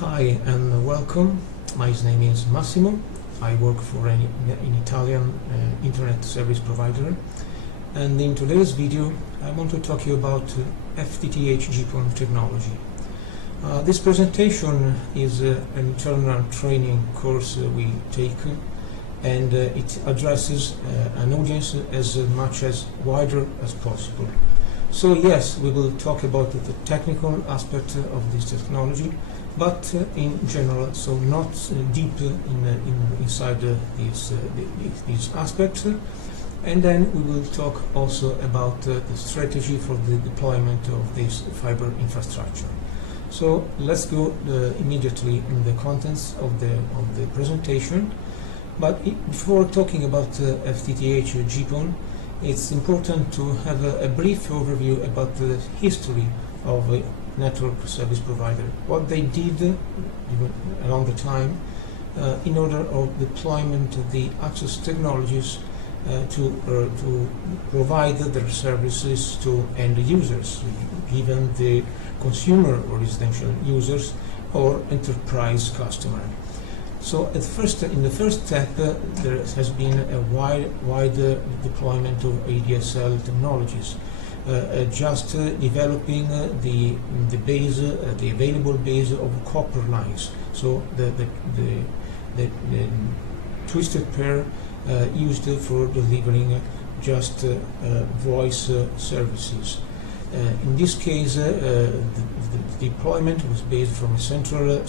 Hi and welcome. My name is Massimo. I work for an Italian internet service provider, and in today's video I want to talk to you about FTTH GPON technology. This presentation is an internal training course we take, and it addresses an audience as much as wider as possible. So yes, we will talk about the technical aspect of this technology, but in general, so not deep inside these aspects. And then we will talk also about the strategy for the deployment of this fiber infrastructure. So let's go immediately in the contents of the presentation. But before talking about FTTH GPON, it's important to have a brief overview about the history of a network service provider, what they did along the time in order of deployment of the access technologies to provide their services to end users, even the consumer or residential users or enterprise customer. So in the first step, there has been a wide deployment of ADSL technologies, just developing the available base of copper lines. So the twisted pair used for delivering just voice services. In this case, the deployment was based from a central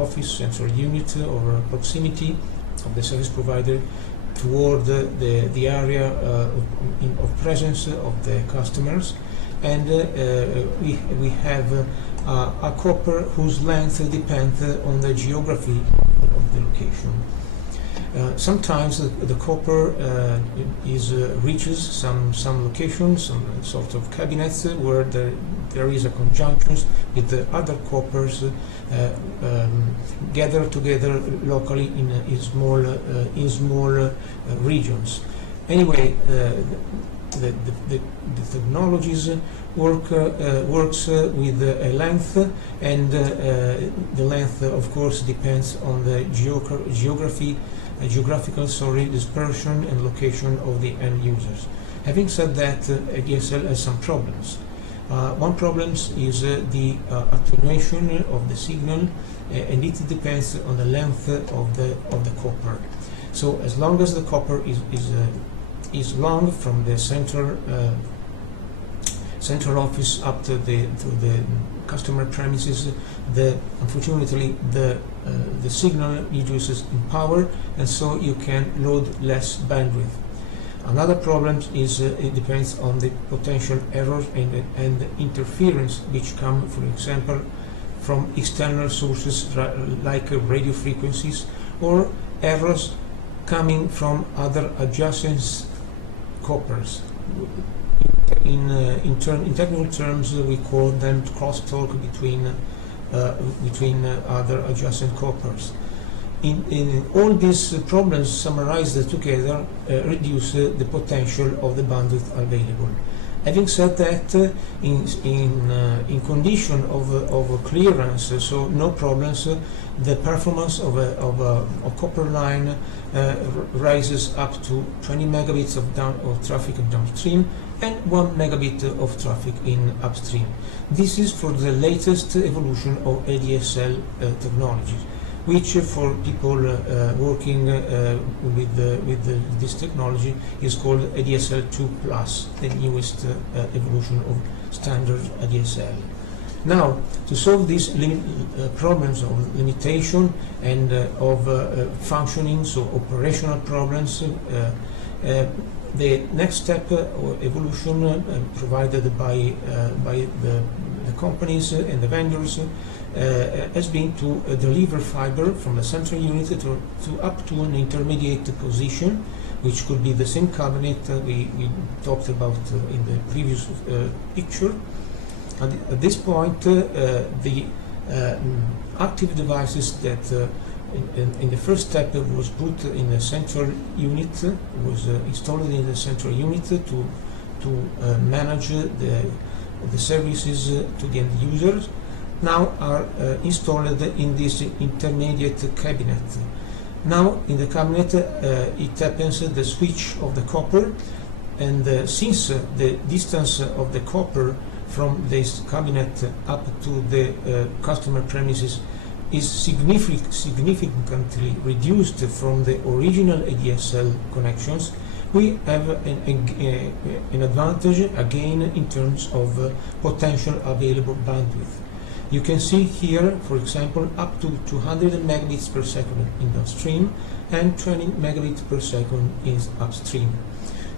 office, central unit, or proximity of the service provider toward the area of presence of the customers, and we have a copper whose length depends on the geography of the location. Sometimes the copper reaches some locations, some sort of cabinets where there is a conjunction with the other coppers gathered together locally in small regions. Anyway, the technologies works with a length, and the length, of course, depends on the geographical dispersion and location of the end users. Having said that, ADSL has some problems. One problem is the attenuation of the signal, and it depends on the length of the copper. So as long as the copper is long from the central office up to the customer premises, unfortunately the signal reduces in power, and so you can load less bandwidth. Another problem is it depends on the potential errors and interference which come, for example, from external sources like radio frequencies, or errors coming from other adjacent coppers. In technical terms, we call them crosstalk between other adjacent coppers. In all these problems summarized together reduce the potential of the bandwidth available. Having said that, in condition of clearance, so no problems, the performance of a copper line rises up to 20 megabits of traffic in downstream and 1 megabit of traffic in upstream. This is for the latest evolution of ADSL technologies, which for people working with this technology is called ADSL 2+, the newest evolution of standard ADSL. Now, to solve these problems of limitation and of functioning, so operational problems, the next step of evolution provided by the companies and the vendors has been to deliver fiber from the central unit to up to an intermediate position, which could be the same cabinet we talked about in the previous picture. At this point, the active devices that in the first step was put in a central unit, was installed in the central unit to manage the services to the end users. now are installed in this intermediate cabinet. Now in the cabinet it happens the switch of the copper, and since the distance of the copper from this cabinet up to the customer premises is significantly reduced from the original ADSL connections, we have an advantage again in terms of potential available bandwidth. You can see here, for example, up to 200 megabits per second in downstream and 20 megabits per second in upstream.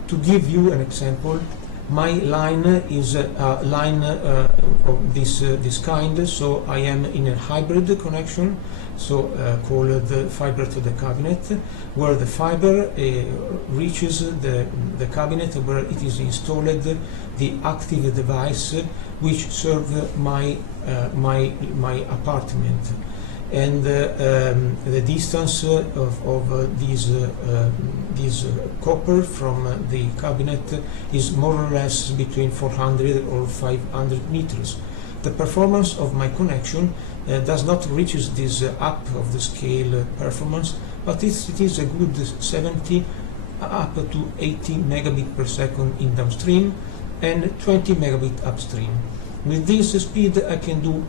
To give you an example, my line is a line of this kind, so I am in a hybrid connection, so called fiber to the cabinet, where the fiber reaches the cabinet where it is installed the active device which serves my apartment. And the distance of this copper from the cabinet is more or less between 400 or 500 meters. The performance of my connection does not reach this up of the scale performance, but it is a good 70 up to 80 megabit per second in downstream and 20 megabit upstream. With this speed I can do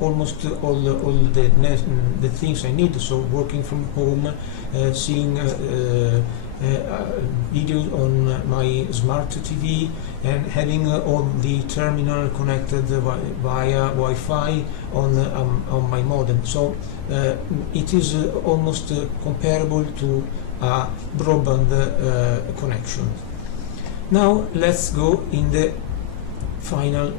almost all the things I need, so working from home, seeing videos on my smart TV, and having all the terminal connected via Wi-Fi on my modem. So it is almost comparable to a broadband connection. Now let's go in the final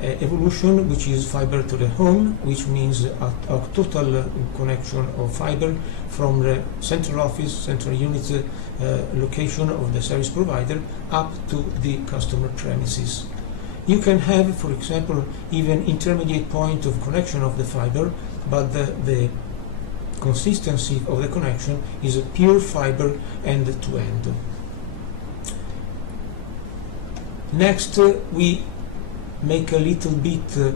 evolution, which is fiber to the home, which means a total connection of fiber from the central office, central unit location of the service provider up to the customer premises. You can have, for example, even intermediate point of connection of the fiber, but the consistency of the connection is a pure fiber end-to-end. Next, we make a little bit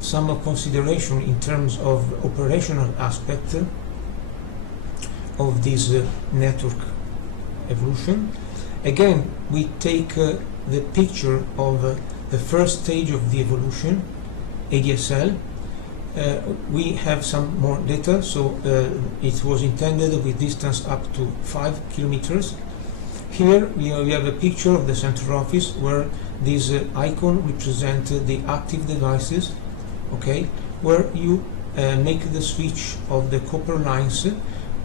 some consideration in terms of operational aspect of this network evolution. Again, we take the picture of the first stage of the evolution, ADSL. We have some more data, so it was intended with distance up to 5 kilometers. Here we have a picture of the central office where this icon represents the active devices, okay, where you make the switch of the copper lines,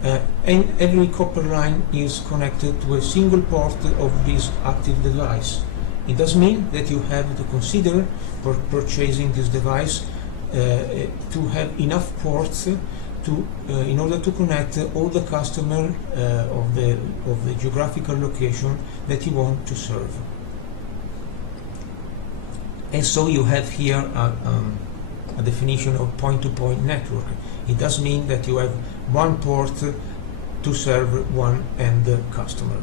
and every copper line is connected to a single port of this active device. It does mean that you have to consider for purchasing this device to have enough ports in order to connect all the customer of the geographical location that you want to serve. And so you have here a definition of point-to-point network. It does mean that you have one port to serve one end customer.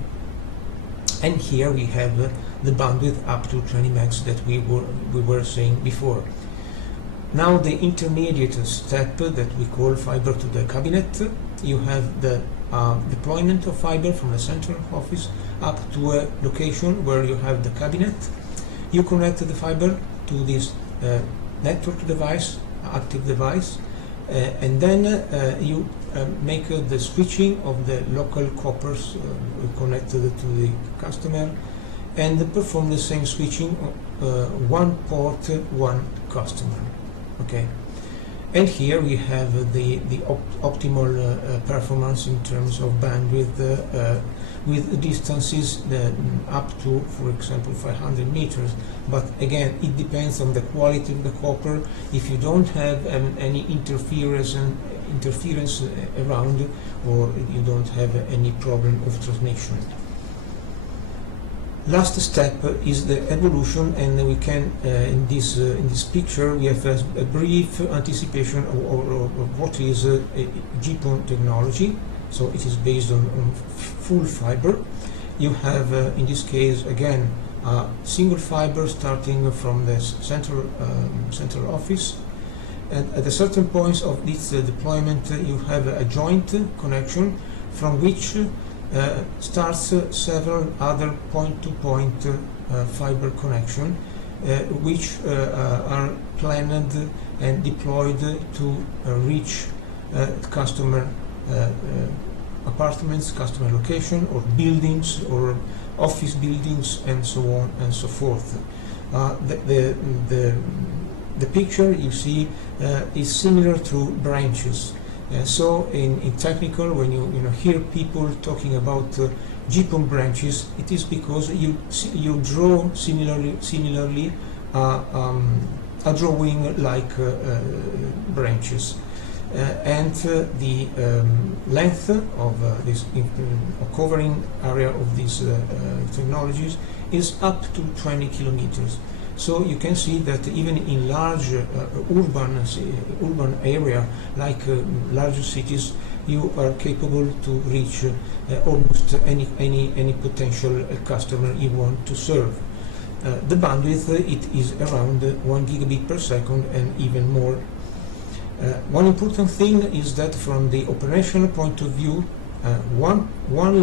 And here we have the bandwidth up to 20 megs that we were saying before. Now the intermediate step that we call fiber to the cabinet, you have the deployment of fiber from the central office up to a location where you have the cabinet. You connect the fiber to this network device, active device, and then you make the switching of the local coppers connected to the customer, and perform the same switching, one port, one customer. Okay, and here we have the optimal performance in terms of bandwidth with distances up to, for example, 500 meters. But again, it depends on the quality of the copper. If you don't have any interference around, or you don't have any problem of transmission. Last step is the evolution, and we can in this picture we have a brief anticipation of what is GPON technology. So it is based on full fiber. You have in this case again a single fiber starting from the central office, and at a certain point of this deployment you have a joint connection from which starts several other point-to-point fiber connection which are planned and deployed to reach customer apartments, customer location, or buildings, or office buildings, and so on and so forth. The picture you see is similar to branches. So in technical, when you hear people talking about GPON branches, it is because you draw similarly a drawing like branches. And the length of this covering area of these technologies is up to 20 kilometers. So you can see that even in large urban area like larger cities, you are capable to reach almost any potential customer you want to serve. The bandwidth it is around 1 gigabit per second and even more. One important thing is that from the operational point of view, one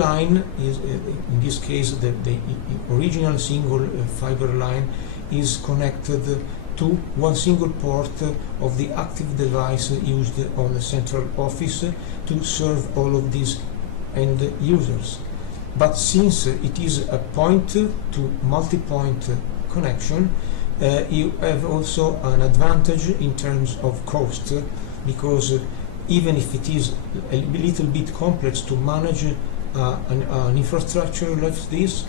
line is, in this case, the original single fiber line is connected to one single port of the active device used on the central office to serve all of these end users. But since it is a point-to-multi-point connection, you have also an advantage in terms of cost, because even if it is a little bit complex to manage an infrastructure like this,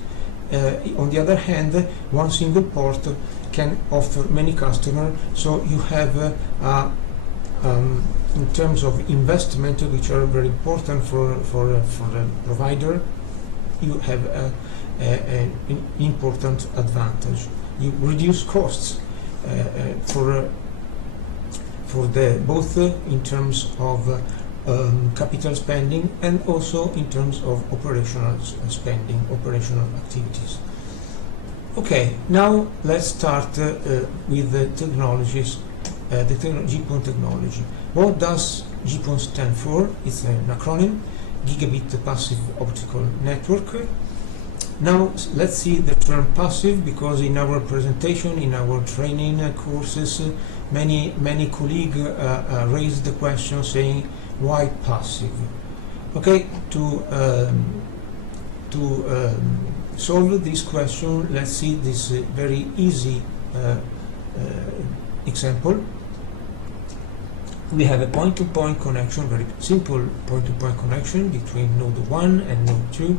on the other hand, one single port can offer many customers, so you have in terms of investment, which are very important for the provider, you have an important advantage. You reduce costs for both in terms of capital spending and also in terms of operational spending, operational activities. Okay, now let's start with the technologies, GPON technology. What does GPON stand for? It's an acronym, Gigabit Passive Optical Network. Now let's see the term passive, because in our presentation, in our training courses, many colleagues raised the question saying, why passive? Okay, to solve this question, let's see this very easy example. We have a point-to-point connection, very simple point-to-point connection between node 1 and node 2.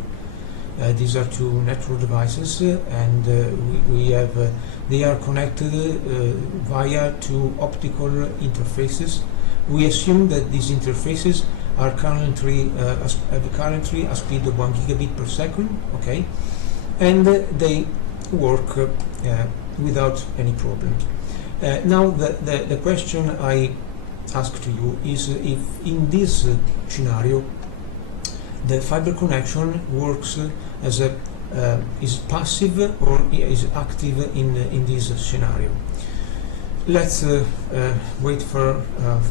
These are two network devices, and they are connected via two optical interfaces. We assume that these interfaces are currently a speed of 1 gigabit per second, okay, and they work without any problem. Now the question I ask to you is if in this scenario the fiber connection works as a is passive or is active in this scenario. Let's wait for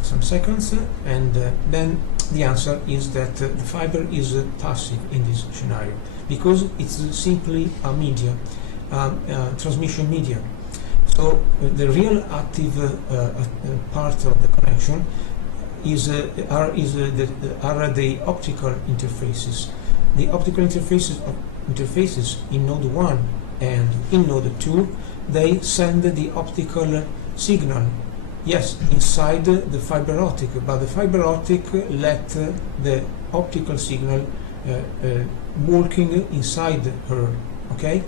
some seconds, and then the answer is that the fiber is passive in this scenario because it's simply a media, transmission media. So the real active part of the connection are the optical interfaces. The optical interfaces in node 1 and in node 2, they send the optical signal, yes, inside the fiber optic, but the fiber optic let the optical signal working inside her, okay?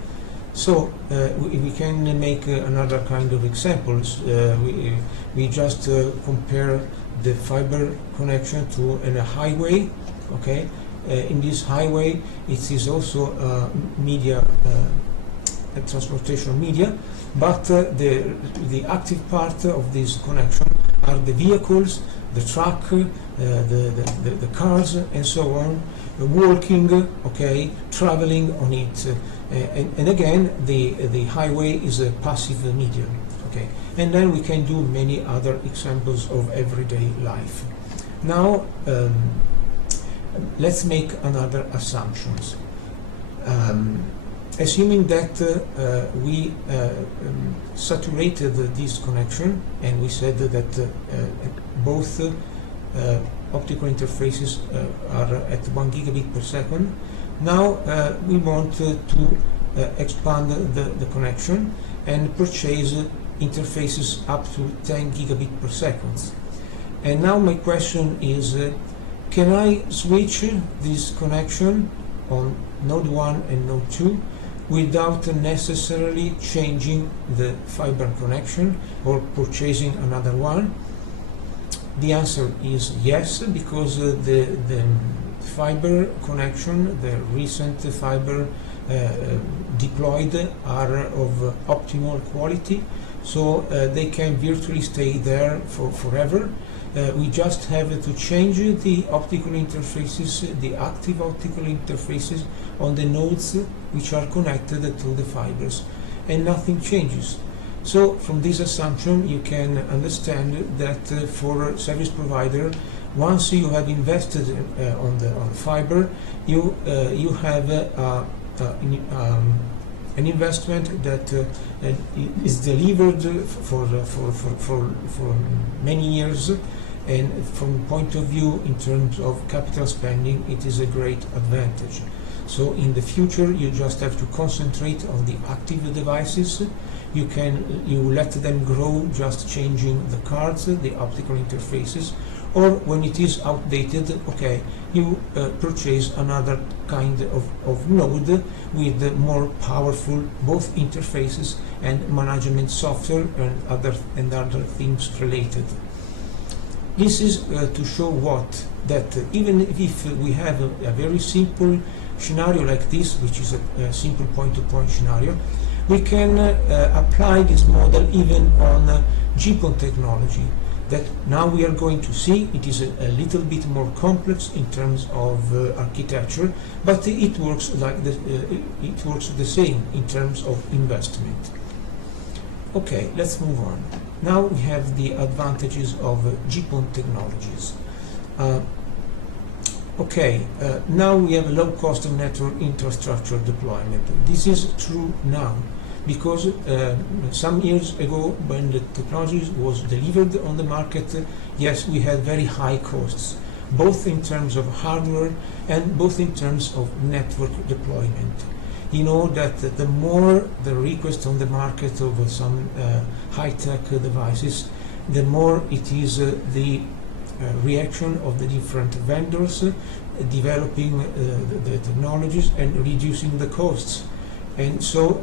So we can make another kind of examples. We just compare the fiber connection to a highway, okay? In this highway, it is also media, transportation media, but the active part of this connection are the vehicles, the truck, the cars, and so on, working, okay, traveling on it. And again, the highway is a passive medium, okay. and then we can do many other examples of everyday life. Now let's make another assumptions. Assuming that we saturated this connection, and we said that both optical interfaces are at 1 gigabit per second. Now we want to expand the connection and purchase interfaces up to 10 gigabit per second. And now my question is, can I switch this connection on node 1 and node 2 without necessarily changing the fiber connection or purchasing another one? The answer is yes, because the fiber connection, the recent fiber deployed are of optimal quality, so they can virtually stay there forever. We just have to change the optical interfaces, the active optical interfaces on the nodes which are connected to the fibers, and nothing changes. So from this assumption you can understand that for a service provider, once you have invested on the fiber, you have an investment that is delivered for many years, and from point of view in terms of capital spending, it is a great advantage. So in the future you just have to concentrate on the active devices. You let them grow just changing the cards, the optical interfaces, or when it is outdated, okay, you purchase another kind of node with more powerful both interfaces and management software and other things related. This is to show what? That even if we have a very simple scenario like this, which is a simple point-to-point scenario, we can apply this model even on GPON technology, that now we are going to see. It is a little bit more complex in terms of architecture, but it works like it works the same in terms of investment. Okay, let's move on. Now we have the advantages of GPON technologies. Now we have a low cost of network infrastructure deployment. This is true now, because some years ago, when the technology was delivered on the market, yes, we had very high costs, both in terms of hardware and both in terms of network deployment. You know that the more the request on the market of some high-tech devices, the more it is the reaction of the different vendors developing the technologies and reducing the costs. And so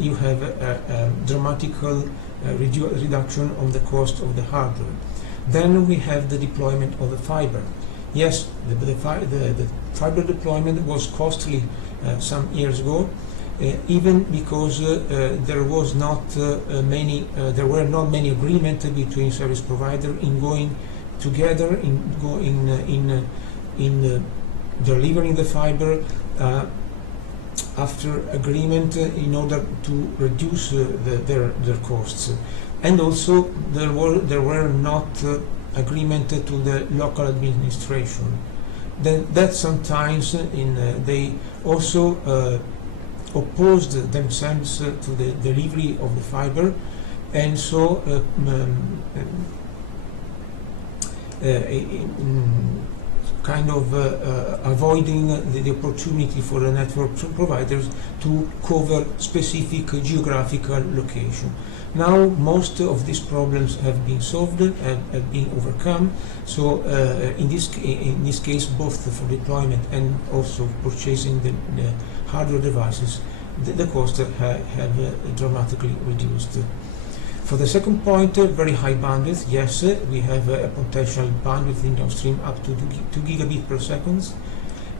you have a dramatical reduction on the cost of the hardware. Then we have the deployment of the fiber. Yes, the fiber deployment was costly some years ago, even because there were not many agreements between service providers in going together in delivering the fiber after agreement in order to reduce their costs. And also there were not agreement to the local administration. That sometimes they also opposed themselves to the delivery of the fiber, and so kind of avoiding the opportunity for the network providers to cover specific geographical location. Now most of these problems have been solved, have been overcome. So in this case, both for deployment and also purchasing the hardware devices, the costs have dramatically reduced. For the second point, very high bandwidth. Yes, we have a potential bandwidth in downstream up to 2 gigabit per second,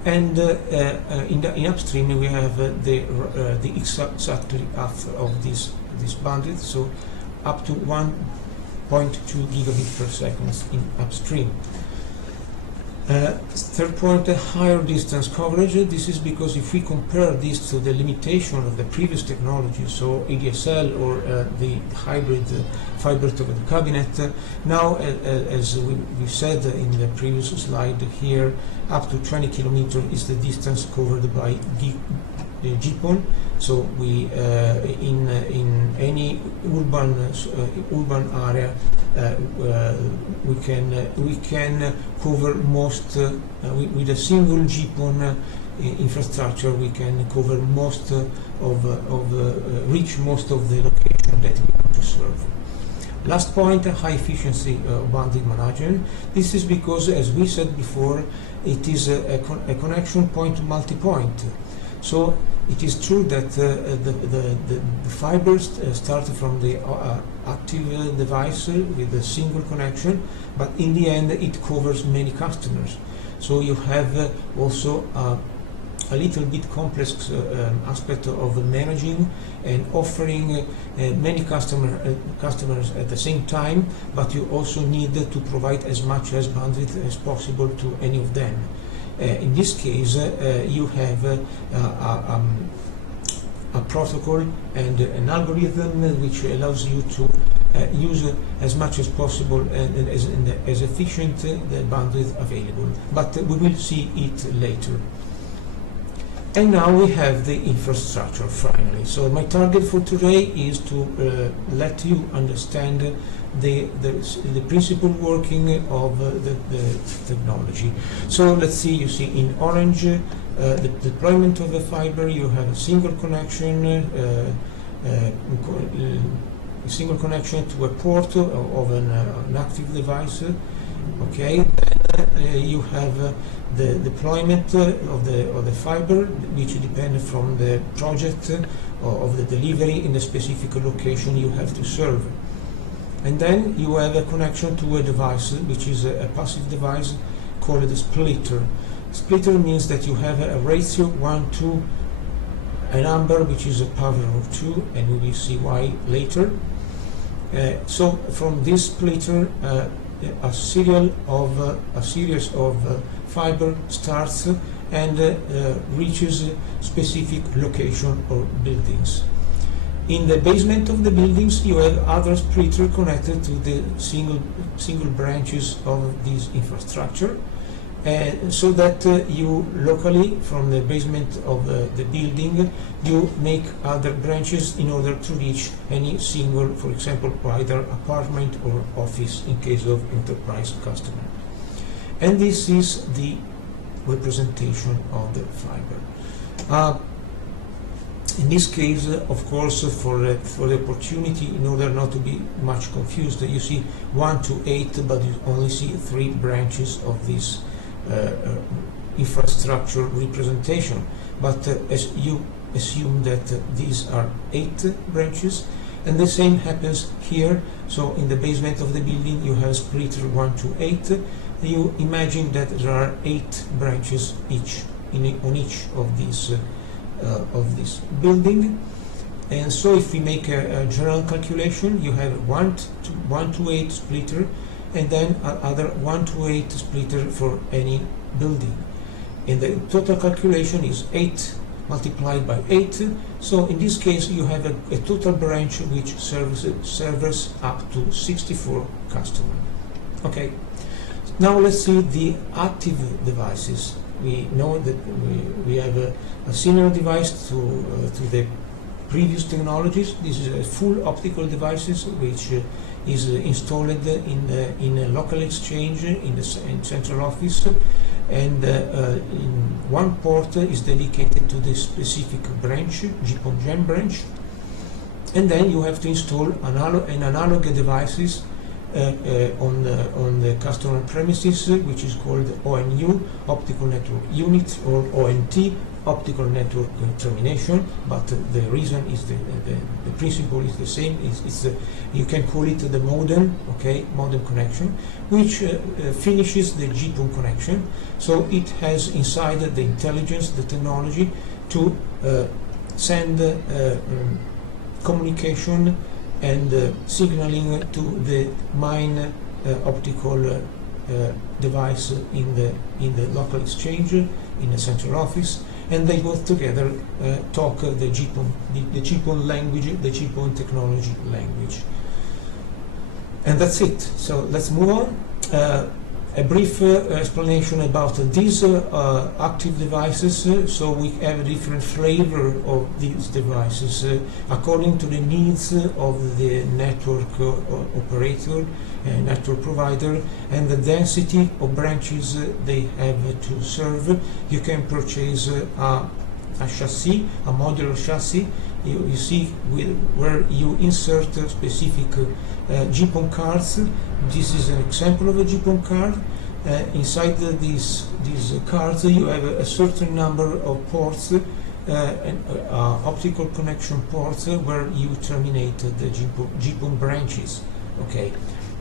and in upstream we have the exactly half of this bandwidth, so up to 1.2 gigabit per second in upstream. Third point, higher distance coverage. This is because if we compare this to the limitation of the previous technology, so ADSL or the hybrid fiber to the cabinet, now as we said in the previous slide here, up to 20 kilometers is the distance covered by GPON. So we in any urban area we can cover most with a single GPON infrastructure. We can cover most reach most of the location that we want to serve. Last point, high efficiency bandwidth management. This is because, as we said before, it is a connection point to multi-point. So it is true that the fibers start from the active device with a single connection, but in the end it covers many customers. So you have also a little bit complex aspect of managing and offering many customers at the same time, but you also need to provide as much as bandwidth as possible to any of them. In this case, you have a protocol and an algorithm which allows you to use as much as possible and as efficient the bandwidth available. But we will see it later. And now we have the infrastructure finally. So my target for today is to let you understand the principal working of the technology. So let's see, you see in orange the deployment of the fiber. You have a single connection, to a port of an active device. Okay, then you have the deployment of the fiber, which depends from the project of the delivery in the specific location you have to serve. And then you have a connection to a device, which is a passive device called a splitter. Splitter means that you have a ratio 1:2, a number which is a power of 2, and we will see why later. So from this splitter, a series of fiber starts and reaches specific location or buildings. In the basement of the buildings, you have other splitter connected to the single branches of this infrastructure, so that you locally, from the basement of the building, you make other branches in order to reach any single, for example, either apartment or office in case of enterprise customer. And this is the representation of the fiber. In this case, of course, for the opportunity, in order not to be much confused, you see 1 to 8, but you only see 3 branches of this infrastructure representation. But as you assume that these are 8 branches, and the same happens here. So in the basement of the building, you have splitter 1 to 8. You imagine that there are 8 branches on each of this building. And so if we make a general calculation, you have 1 to 8 splitter, and then other 1 to 8 splitter for any building. And the total calculation is 8 multiplied by 8. So in this case, you have a total branch which serves up to 64 customers. Okay. Now let's see the active devices. We know that we have a similar device to the previous technologies. This is a full optical devices which is installed in a local exchange in central office, and in one port is dedicated to the specific branch, GPON Gen branch, and then you have to install analog devices on the customer premises, which is called ONU, Optical Network Unit, or ONT, Optical Network Termination. But the reason is the principle is the same. You can call it the modem, okay, modem connection, which finishes the GPON connection. So it has inside the intelligence, the technology to send communication and signaling to the main optical device in the local exchange in the central office, and they both together talk the GPON language, the GPON technology language. And that's it. So let's move on. A brief explanation about these active devices. So we have a different flavor of these devices according to the needs of the network operator, network provider, and the density of branches they have to serve. You can purchase a chassis, a modular chassis. You see where you insert specific GPON cards. This is an example of a GPON card. Inside these cards you have a certain number of ports, optical connection ports, where you terminate the GPON branches. Okay.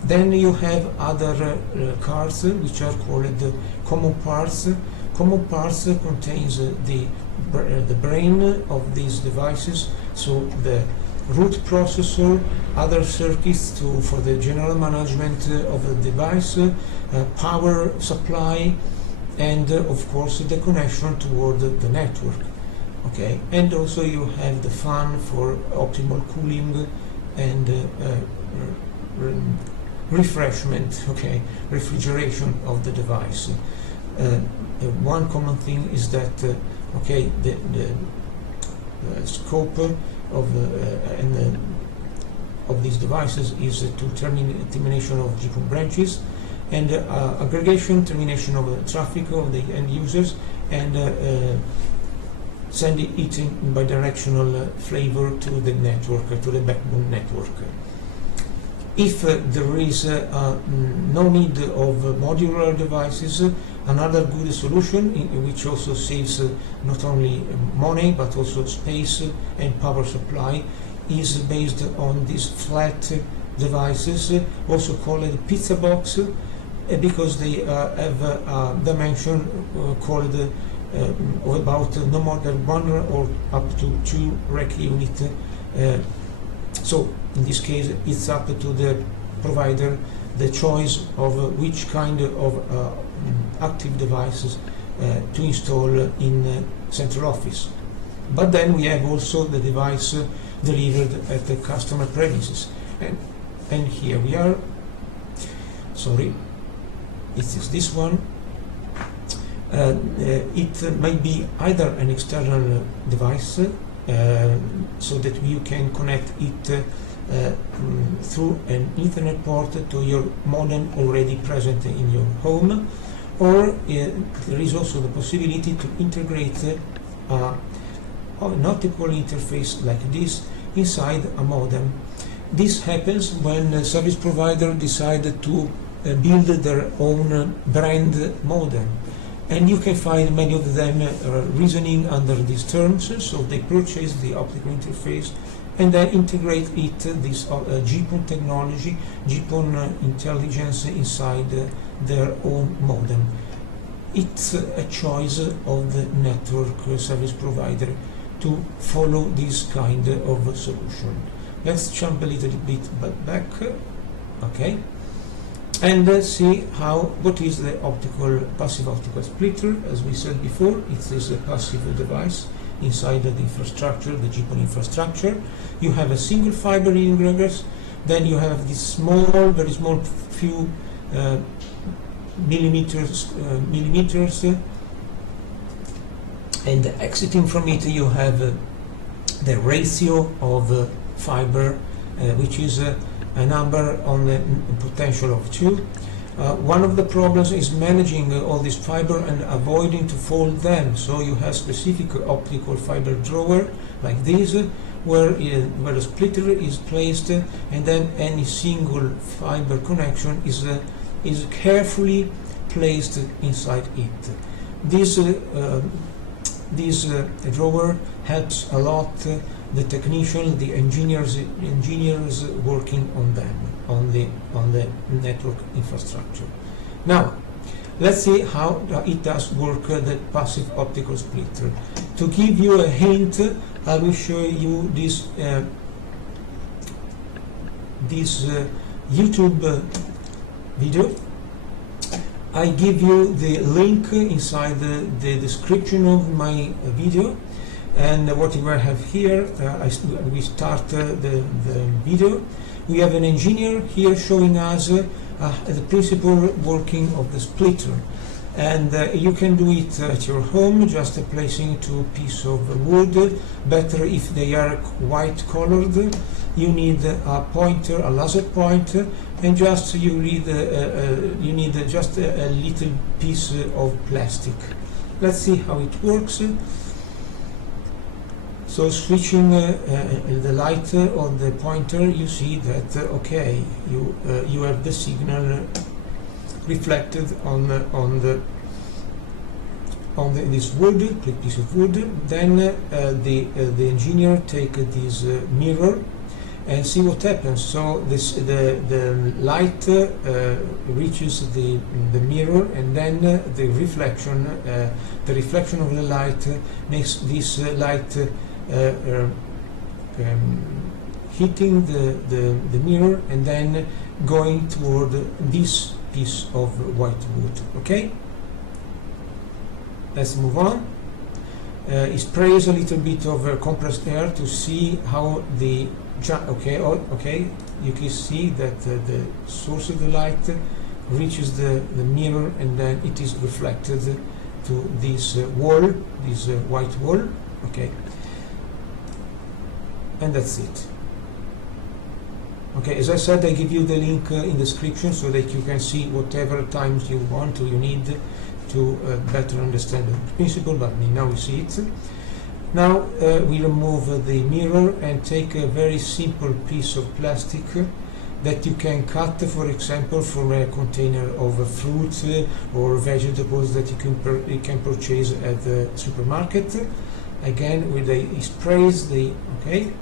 Then you have other cards which are called common parts. Common parts contains the brain of these devices, so the root processor, other circuits for the general management of the device, power supply, and of course the connection toward the network. Okay, and also you have the fan for optimal cooling and refreshment, okay, refrigeration of the device. One common thing is that okay, the scope of these devices is to termination of GPON branches, and aggregation, termination of the traffic of the end users, and sending it in bidirectional flavor to the network, to the backbone network. If there is no need of modular devices, another good solution, which also saves not only money but also space and power supply, is based on these flat devices, also called pizza box, because they have a dimension called of about no more than 1 or up to 2 rack units. So in this case it's up to the provider the choice of which kind of active devices to install in central office. But then we have also the device delivered at the customer premises, and here we are. Sorry, it is this one. It might be either an external device, so that you can connect it through an Ethernet port to your modem already present in your home, or there is also the possibility to integrate an optical interface like this inside a modem. This happens when a service provider decided to build their own brand modem, and you can find many of them reasoning under these terms. So they purchase the optical interface and then integrate it, this GPON technology, GPON intelligence inside their own modem. It's a choice of the network service provider to follow this kind of solution. Let's jump a little bit back, okay, and see what is the passive optical splitter. As we said before, it is a passive device inside the infrastructure, the GPON infrastructure. You have a single fiber in regress, then you have this very small few millimeters, and exiting from it you have the ratio of fiber, which is a number on the potential of 2. One of the problems is managing all this fiber and avoiding to fold them, so you have specific optical fiber drawer like this, where a splitter is placed, and then any single fiber connection is carefully placed inside it. This drawer helps a lot the technician, the engineers working on them, on the network infrastructure. Now, let's see how it does work, the passive optical splitter. To give you a hint, I will show you this YouTube video. I give you the link inside the description of my video, and what we have here, we start the video. We have an engineer here showing us the principal working of the splitter, and you can do it at your home, just placing two pieces of wood. Better if they are white colored. You need a pointer, a laser pointer, and just you need just a little piece of plastic. Let's see how it works. So switching the light on the pointer, you see that okay, you have the signal reflected on this wood, piece of wood. Then the engineer take this mirror and see what happens. So the light reaches the mirror, and then the reflection of the light makes this light hitting the mirror and then going toward this piece of white wood. Okay, let's move on. It sprays a little bit of compressed air to see how the okay, you can see that the source of the light reaches the mirror, and then it is reflected to this wall, this white wall. Okay, and that's it. Okay, as I said, I give you the link in the description so that you can see whatever times you want or you need to better understand the principle, but now we see it. Now we remove the mirror and take a very simple piece of plastic that you can cut, for example, from a container of fruits or vegetables that you can purchase at the supermarket. Again, with the sprays, okay.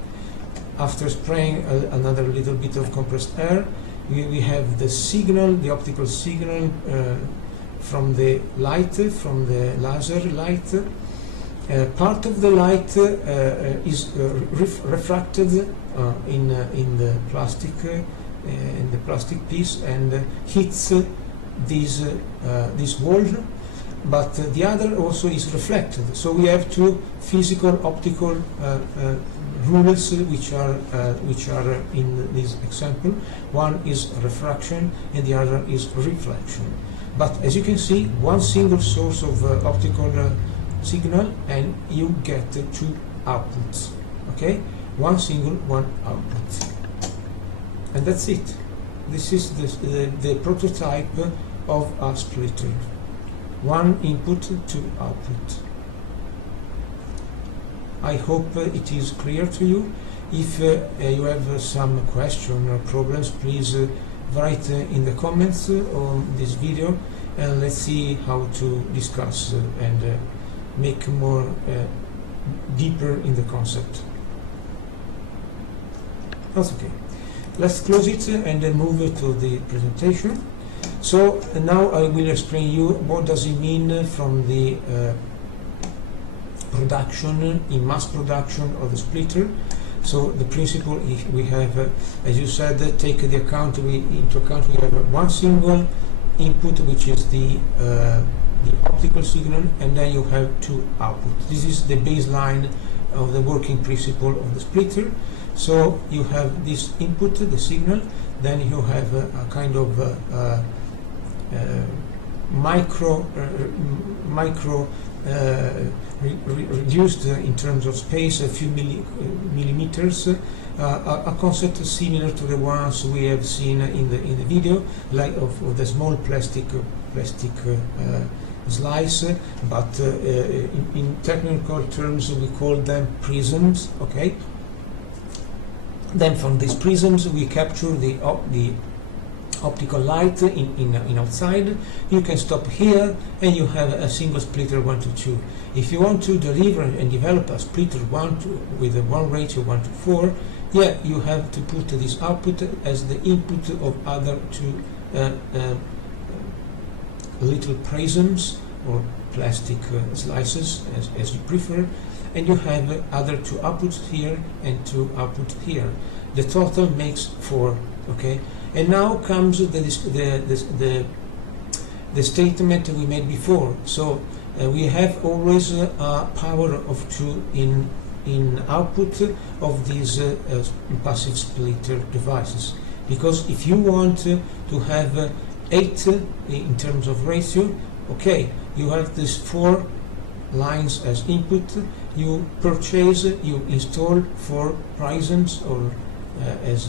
After spraying another little bit of compressed air, we have the signal, the optical signal from the light, from the laser light. Part of the light is refracted in the plastic piece and hits this wall, but the other also is reflected. So we have two physical optical rules which are in this example. One is refraction and the other is reflection. But as you can see, one single source of optical signal, and you get two outputs. Okay, one single, one output, and that's it. This is the prototype of a splitter. One input, two output. I hope it is clear to you. If you have some question or problems, please write in the comments on this video, and let's see how to discuss and make more deeper in the concept. That's okay. Let's close it and then move to the presentation. So now I will explain you what does it mean from the production, in mass production of the splitter. So the principle we have, as you said, take the into account we have one single input, which is the optical signal, and then you have two outputs. This is the baseline of the working principle of the splitter. So you have this input, the signal, then you have a kind of reduced in terms of space, a few millimeters, a concept similar to the ones we have seen in the video, like of the small plastic slice, but in technical terms we call them prisms. Okay. Then from these prisms we capture the optical light in outside. You can stop here and you have a single splitter 1 to 2. If you want to deliver and develop a splitter with a 1 ratio 1 to 4, yeah, you have to put this output as the input of other two little prisms or plastic slices, as you prefer, and you have other two outputs here and two outputs here. The total makes 4. Okay. And now comes the the statement we made before. So we have always a power of 2 in output of these passive splitter devices, because if you want to have 8 in terms of ratio, okay, you have these 4 lines as input, you purchase, you install 4 prisms, or as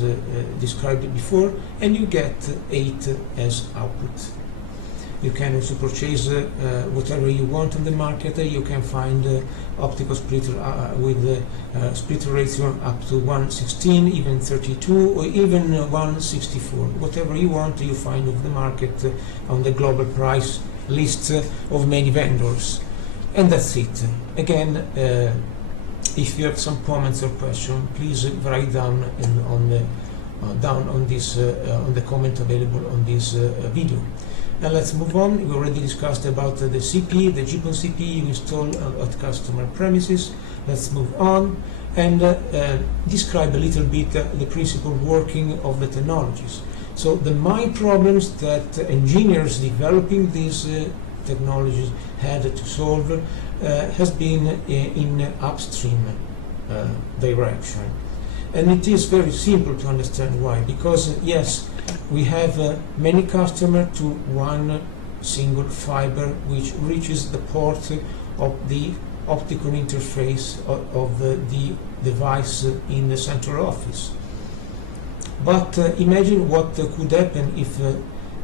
described before, and you get 8 as output. You can also purchase whatever you want on the market. You can find optical splitter with splitter ratio up to 116, even 32, or even 164. Whatever you want, you find on the market on the global price list of many vendors. And that's it. Again, if you have some comments or questions, please write down on the comment available on this video. Now let's move on. We already discussed about the CP, the GPON CPU installed at customer premises. Let's move on and describe a little bit the principle working of the technologies. So the main problems that engineers developing these technologies had to solve has been in upstream direction. And it is very simple to understand why, because yes, we have many customers to one single fiber which reaches the port of the optical interface of the device in the central office. But imagine what could happen if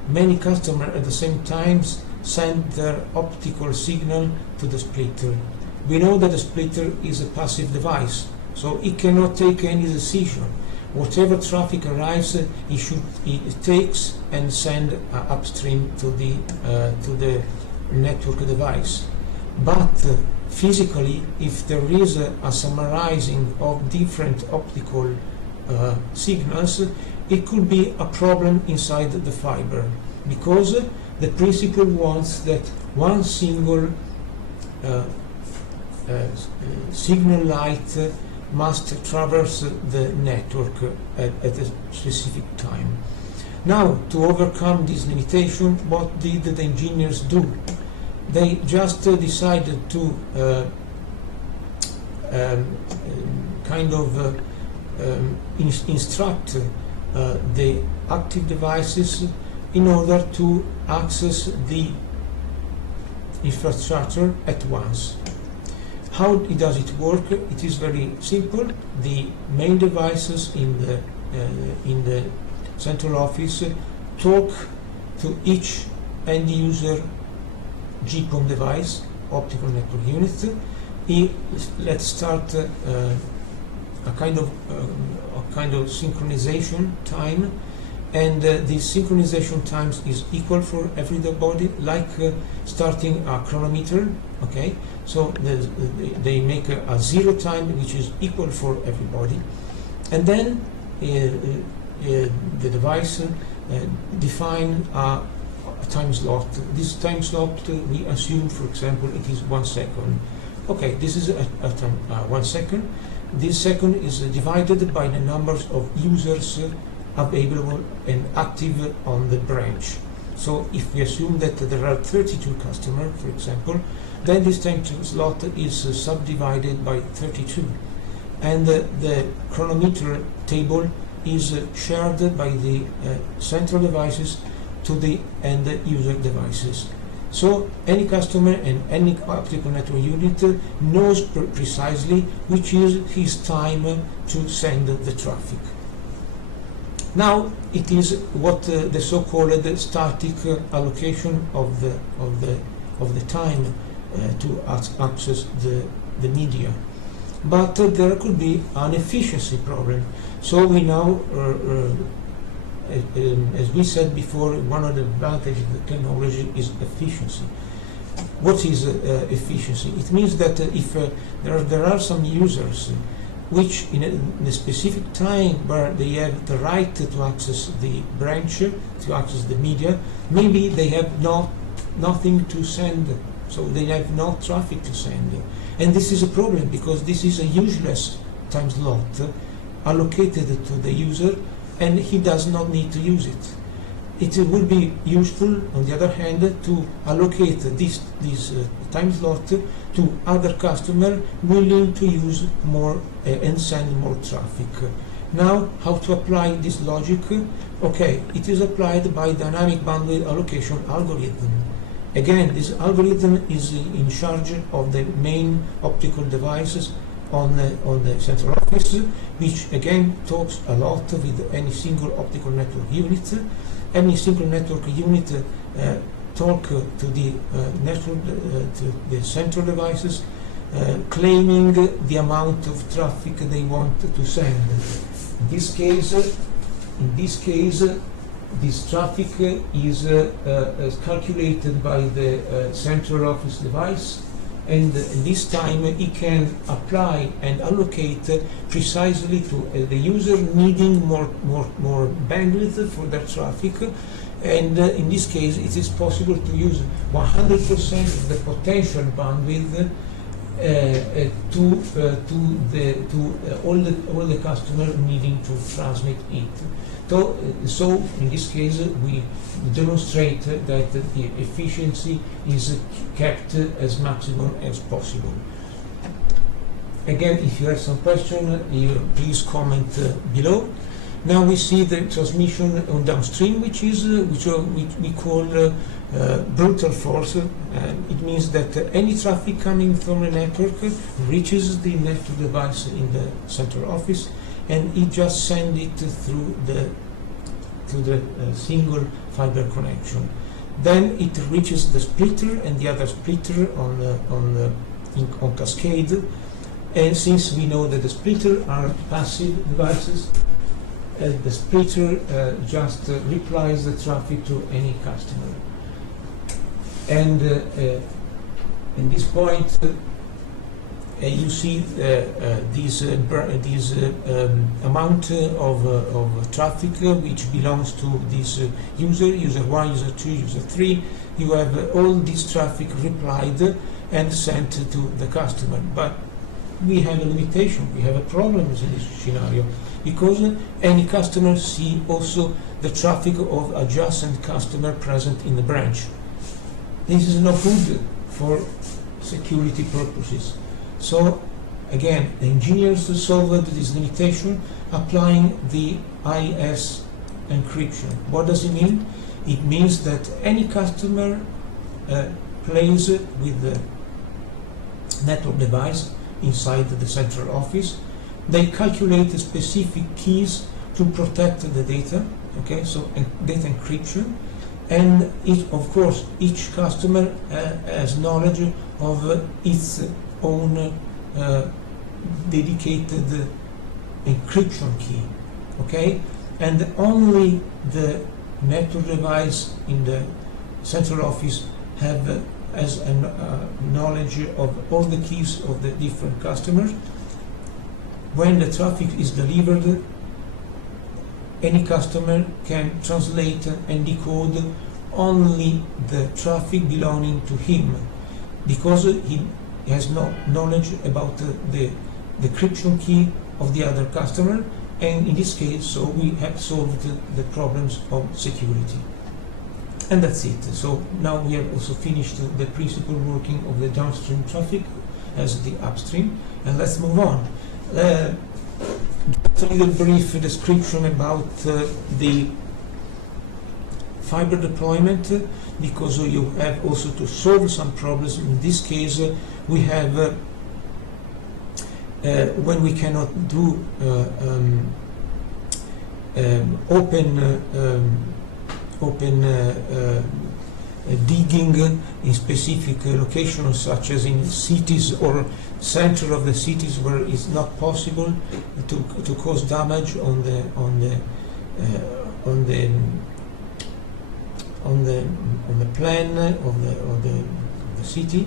many customers at the same time send their optical signal to the splitter. We know that the splitter is a passive device, so it cannot take any decision. Whatever traffic arrives, it takes and send upstream to the network device. But physically, if there is a summarizing of different optical signals, it could be a problem inside the fiber, because the principle wants that one single signal light must traverse the network at a specific time. Now, to overcome this limitation, what did the engineers do? They just decided to instruct the active devices in order to access the infrastructure at once. How does it work? It is very simple. The main devices in the central office talk to each end user GPON device, optical network unit. Let's start a kind of synchronization time, and this synchronization times is equal for everybody, like starting a chronometer. Okay, so they make a 0 time which is equal for everybody, and then the device define a time slot. This time slot we assume, for example, it is 1 second. Okay, this is a time 1 second. This second is divided by the numbers of users available and active on the branch. So if we assume that there are 32 customers, for example, then this time slot is subdivided by 32, and the chronometer table is shared by the central devices to the end user devices. So any customer and any optical network unit knows precisely which is his time to send the traffic. Now it is what the so-called static allocation of the time to access the media. But there could be an efficiency problem. So we now, as we said before, one of the advantages of the technology is efficiency. What is efficiency? It means that if there are some users which in a specific time where they have the right to access the branch, to access the media, maybe they have nothing to send, so they have no traffic to send. And this is a problem, because this is a useless time slot allocated to the user, and he does not need to use it. it will be useful, on the other hand, to allocate this time slot to other customers willing to use more and send more traffic. Now, how to apply this logic? Okay, it is applied by dynamic bandwidth allocation algorithm. Again, this algorithm is in charge of the main optical devices on the central office, which again talks a lot with any single optical network unit. Any single network unit talk to the network, to the central devices, claiming the amount of traffic they want to send. In this case, this traffic is calculated by the central office device, and this time it can apply and allocate precisely to the user needing more bandwidth for their traffic. And in this case, it is possible to use 100% of the potential bandwidth to all the customers needing to transmit it. So in this case, we demonstrate that the efficiency is kept as maximum as possible. Again, if you have some question, please comment below. Now we see the transmission on downstream, which we call brutal force. It means that any traffic coming from the network reaches the network device in the central office, and it just sends it through the single fiber connection. Then it reaches the splitter and the other splitter on cascade. And since we know that the splitter are passive devices, the splitter just replies the traffic to any customer. And in this point, you see this amount of traffic which belongs to this user 1, user 2, user 3. You have all this traffic replied and sent to the customer. But we have a limitation, we have a problem in this scenario, because any customer see also the traffic of adjacent customer present in the branch. This is not good for security purposes. So again, the engineers solved this limitation applying the IS encryption. What does it mean? It means that any customer plays with the network device inside the central office. They calculate the specific keys to protect the data, okay, so data encryption. And of course, each customer has knowledge of its own dedicated encryption key, okay? And only the network device in the central office has knowledge of all the keys of the different customers. When the traffic is delivered, any customer can translate and decode only the traffic belonging to him, because he has no knowledge about the decryption key of the other customer. And in this case, so we have solved the problems of security. And that's it. So now we have also finished the principal working of the downstream traffic as the upstream. And let's move on. Just a little brief description about the fiber deployment, because you have also to solve some problems. In this case, we have when we cannot do open digging in specific locations, such as in cities or center of the cities, where it's not possible to cause damage on the plan of the city.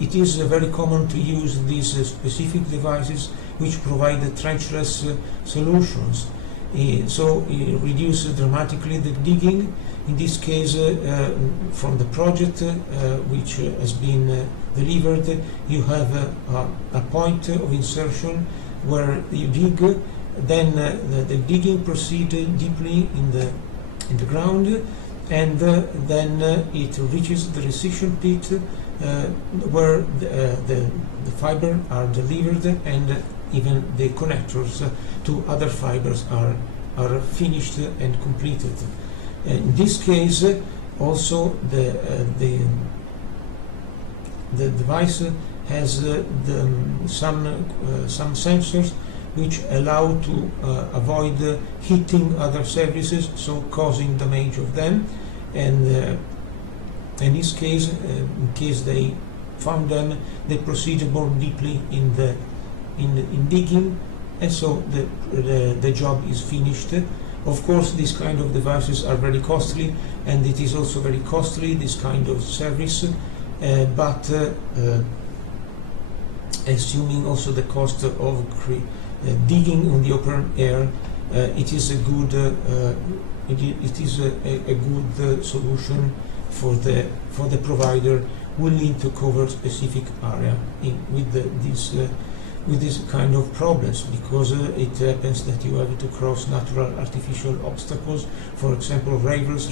It is very common to use these specific devices which provide trenchless solutions. So it reduces dramatically the digging. In this case, from the project which has been delivered, you have a point of insertion where you dig, then the digging proceeds deeply in the ground, and then it reaches the reception pit where the fiber are delivered, and even the connectors to other fibers are finished and completed. In this case, also the device has some sensors which allow to avoid hitting other services, so causing damage of them. And in this case, in case they found them, they proceed more deeply in digging, and so the job is finished. Of course, these kind of devices are very costly, and it is also very costly, this kind of service, but assuming also the cost of digging on the open air, it is a good solution for the provider willing to cover specific area with this kind of problems, because it happens that you have to cross natural artificial obstacles, for example railways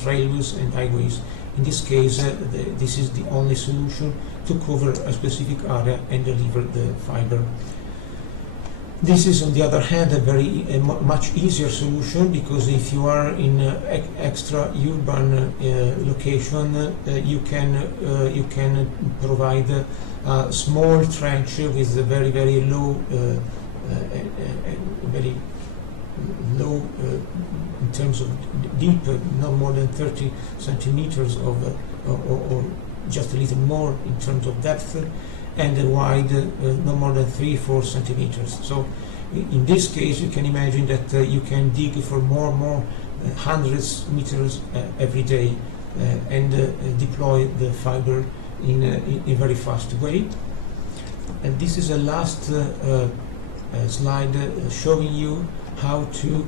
and highways. In this case, this is the only solution to cover a specific area and deliver the fiber. This is, on the other hand, a much easier solution, because if you are in extra urban location, you can provide a small trench with a very low, in terms of deep, not more than 30 centimeters or just a little more in terms of depth, and wide no more than 3-4 centimeters. So in this case, you can imagine that you can dig for more hundreds meters every day, and deploy the fiber in a very fast way. And this is a last slide showing you how to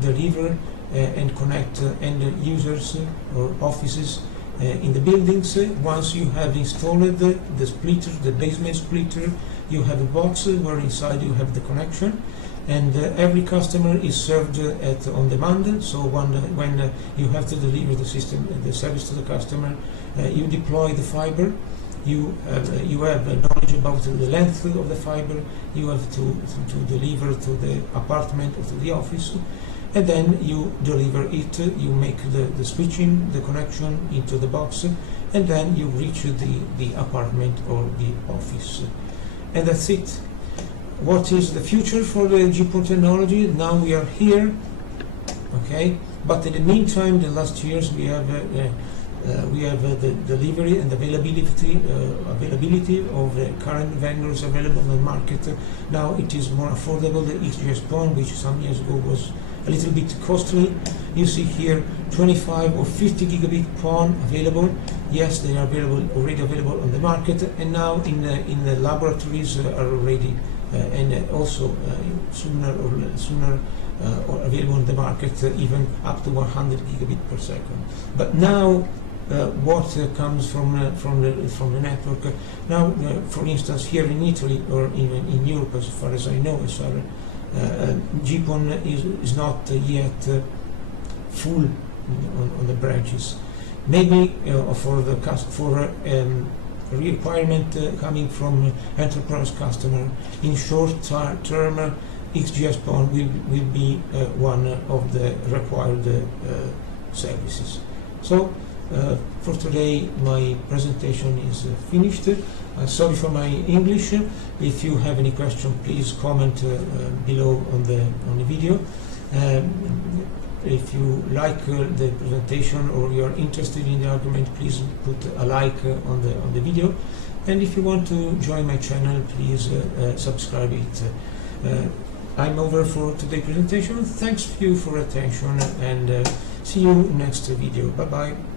deliver and connect end users or offices in the buildings. Once you have installed the splitter, the basement splitter, you have a box where inside you have the connection, and every customer is served on demand. So when you have to deliver the service to the customer, you deploy the fiber. You have knowledge about the length of the fiber you have to deliver to the apartment or to the office, and then you deliver it. You make the switching, the connection into the box, and then you reach the apartment or the office, and that's it. What is the future for the GPON technology? Now we are here, okay, but in the meantime, the last years we have the delivery and availability of the current vendors available on the market. Now it is more affordable. The XGS-PON, which some years ago was a little bit costly, you see here 25 or 50 gigabit PON available. Yes, they are already available on the market, and now in the laboratories are already and also sooner or available on the market, even up to 100 gigabit per second. But now what comes from the network now, for instance, here in Italy or even in Europe, as far as I know, GPON is not yet full on the branches. Maybe for requirement coming from enterprise customer, in short term, XGS-PON will be one of the required services. So for today, my presentation is finished. Sorry for my English. If you have any question, please comment below on the video. If you like the presentation or you are interested in the argument, please put a like on the video. And if you want to join my channel, please subscribe it. I'm over for today's presentation. Thanks to you for attention, and see you next video. Bye bye.